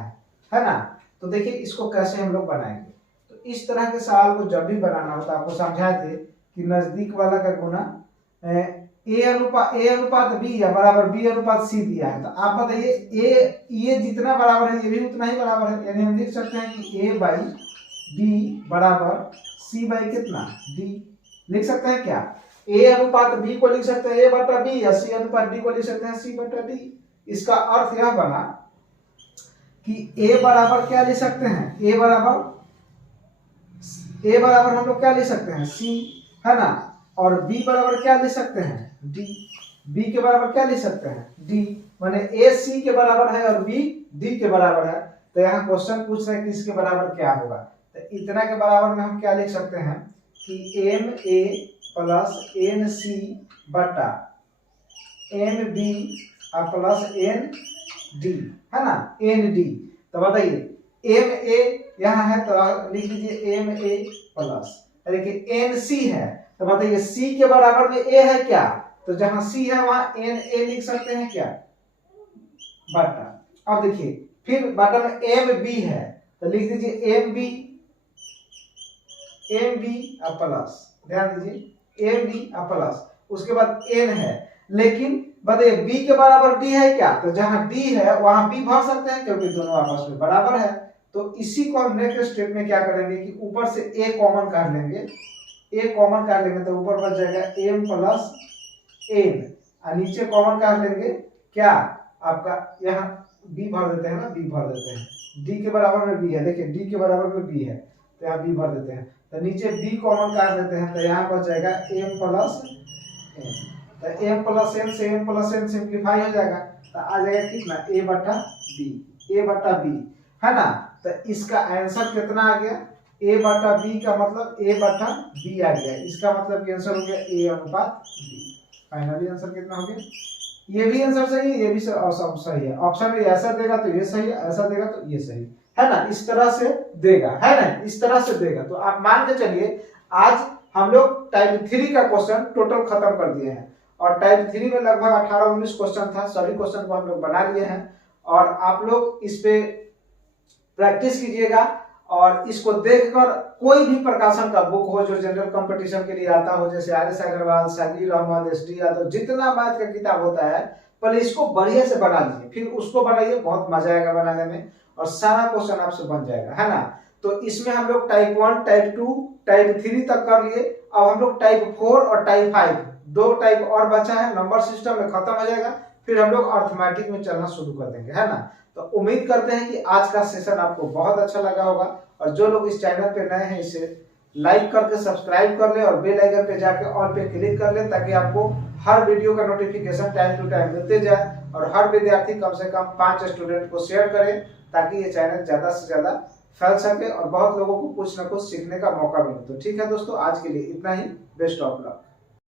है ना। तो देखिए इसको कैसे हम लोग बनाएंगे। तो इस तरह के सवाल को जब भी बनाना होता है आपको समझाए थे कि नजदीक वाला का गुना ए अनुपात बी है बराबर बी अनुपात सी दिया है। तो आप बताइए ये जितना बराबर है ये भी उतना ही बराबर है, यानी हम लिख सकते हैं कि ए बाई बी बराबर सी बाई कितना डी। लिख सकते हैं क्या, ए अनुपात बी को लिख सकते हैं ए बटा बी, या सी अनुपात डी को लिख सकते हैं सी बटा डी। इसका अर्थ यह बना कि ए बराबर क्या लिख सकते हैं, ए बराबर हम लोग क्या लिख सकते हैं सी, है ना, और b बराबर क्या लिख सकते हैं d, b के बराबर क्या लिख सकते हैं d, माने a c के बराबर है और b d के बराबर है। तो यहाँ क्वेश्चन पूछ रहे हैं कि इसके बराबर क्या होगा। तो इतना के बराबर में हम क्या लिख सकते हैं कि M A plus N C बटा M B plus N D, है ना, एन डी। तो बताइए एम ए यहाँ है तो लिख लीजिए एम ए प्लस, देखिए एन सी है तो बताइए c के बराबर में a है क्या, तो जहां c है वहां n a लिख सकते हैं क्या बटा। अब देखिए फिर बटा में एम बी है तो लिख दीजिए एम बी प्लस, ध्यान दीजिए एम बी प्लस, उसके बाद n है, लेकिन बताइए b के बराबर d है क्या, तो जहां d है वहां b भर सकते हैं क्योंकि दोनों आपस में बराबर है। तो इसी को हम नेक्स्ट स्टेप में क्या करेंगे कि ऊपर से a कॉमन काट लेंगे, a कॉमन काट लेंगे तो ऊपर बच जाएगा m प्लस n, और नीचे कॉमन काट लेंगे क्या आपका यहाँ b भर देते हैं ना, b भर देते हैं, d के बराबर में b है, देखिए d के बराबर में b है तो यहाँ b भर देते हैं, तो नीचे b कॉमन काट देते हैं तो यहाँ बच जाएगा m प्लस n। तो m प्लस n से m प्लस n सिंप्लीफाई हो जाएगा तो आ जाएगा कितना a बटा b, है ना। तो इसका आंसर कितना आ गया a बटा b का मतलब a बटा b आ गया, इसका मतलब आंसर हो गया a अनुपात b। फाइनली आंसर कितना हो गया, ये भी आंसर सही है, ये भी सही है। ऑप्शन में ऐसा देगा तो ये सही है, ऐसा देगा तो ये सही है ना, इस तरह से देगा, है ना, इस तरह से देगा। तो आप मान के चलिए आज हम लोग टाइप 3 का क्वेश्चन टोटल खत्म कर दिए हैं और टाइप 3 में लगभग 18-19 क्वेश्चन था, सभी क्वेश्चन को हम लोग बना लिए हैं और आप लोग इस पे प्रैक्टिस कीजिएगा और इसको देखकर कोई भी प्रकाशन का बुक हो जो जनरल कंपटीशन के लिए आता हो, जैसे R S Agarwal, सागिर Ahmad, S D Yadav, जितना मैथ का किताब होता है पहले इसको बढ़िया से बना लीजिए, फिर उसको बनाइए, बहुत मजा आएगा बनाने में और सारा क्वेश्चन आपसे बन जाएगा, है ना। तो इसमें हम लोग टाइप 1, टाइप 2, टाइप 3 तक कर लिए। अब हम लोग टाइप 4 और टाइप 5 दो टाइप और बचा है, नंबर सिस्टम में खत्म हो जाएगा, फिर हम लोग अर्थमेटिक में चलना शुरू कर देंगे, है ना। तो उम्मीद करते हैं कि आज का सेशन आपको बहुत अच्छा लगा होगा और जो लोग इस चैनल पे नए हैं इसे लाइक करके सब्सक्राइब कर ले और बेल आइकन पे जाके ऑल पे क्लिक कर ले ताकि आपको हर वीडियो का नोटिफिकेशन टाइम टू टाइम मिलते जाए और हर विद्यार्थी कम से कम 5 स्टूडेंट को शेयर करें ताकि ये चैनल ज्यादा से ज्यादा फैल सके और बहुत लोगों को कुछ ना कुछ सीखने का मौका मिले। तो ठीक है दोस्तों, आज के लिए इतना ही। Best of luck.